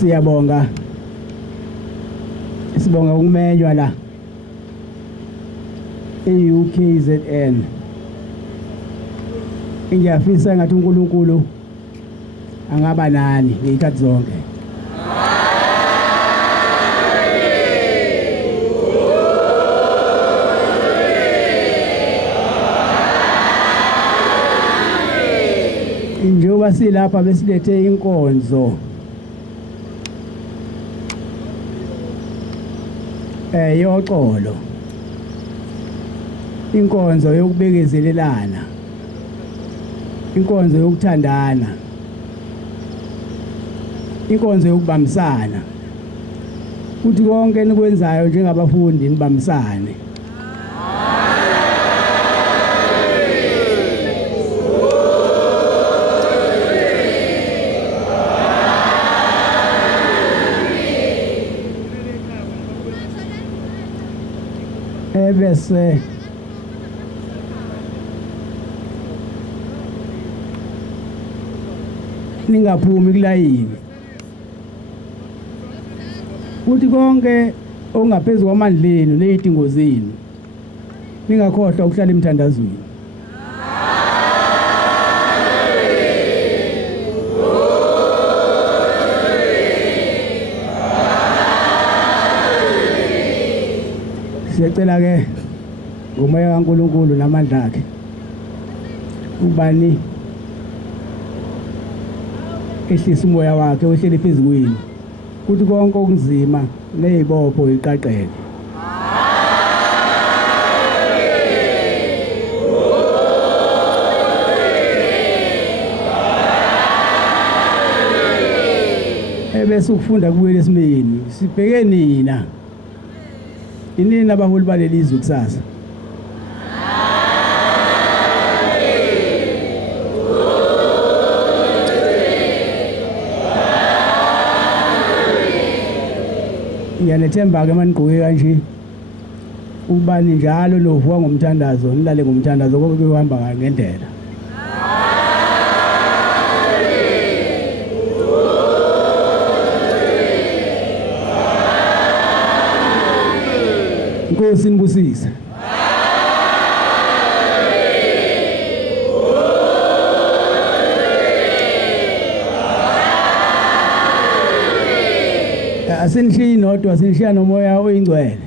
Siyabonga. Sibonga ukumenywa la e-UKZN. Ngiyafisa ngathi uNkulunkulu angaba nani ngeyikhathi zonke. Njengoba silapha besilethe inkonzo yoxolo, inkonzo yokubekezelelana, inkonzo yokuthandana, inkonzo yokubambisana, kuthi konke nikwenzayo njengabafundi nibambisane. Bese ningaphumi kulayini, kuthi konke ongaphezulu kwamandleni nezidingo zenu ningakhohlwa ukuhlala emthandazweni. Siyacela ke ngomoya kaNkulunkulu namandla akhe ubani ehlisa umoya wakhe ohleli phezu kwenu, kuthi konke okunzima nezibopho iqaqeke. Ebese ukufunda kuwe lesimeni sibheke nina, inini abaholi balelizwe kusasa. Ngiyanethemba ke manigqoke kanje ubani njalo novuka ngomthandazo nilale ngomthandazo konke kuhamba ngendlela. Inkosi nibusise. Asinishiyi nodwa, sinishiya nomoya oyingcwele.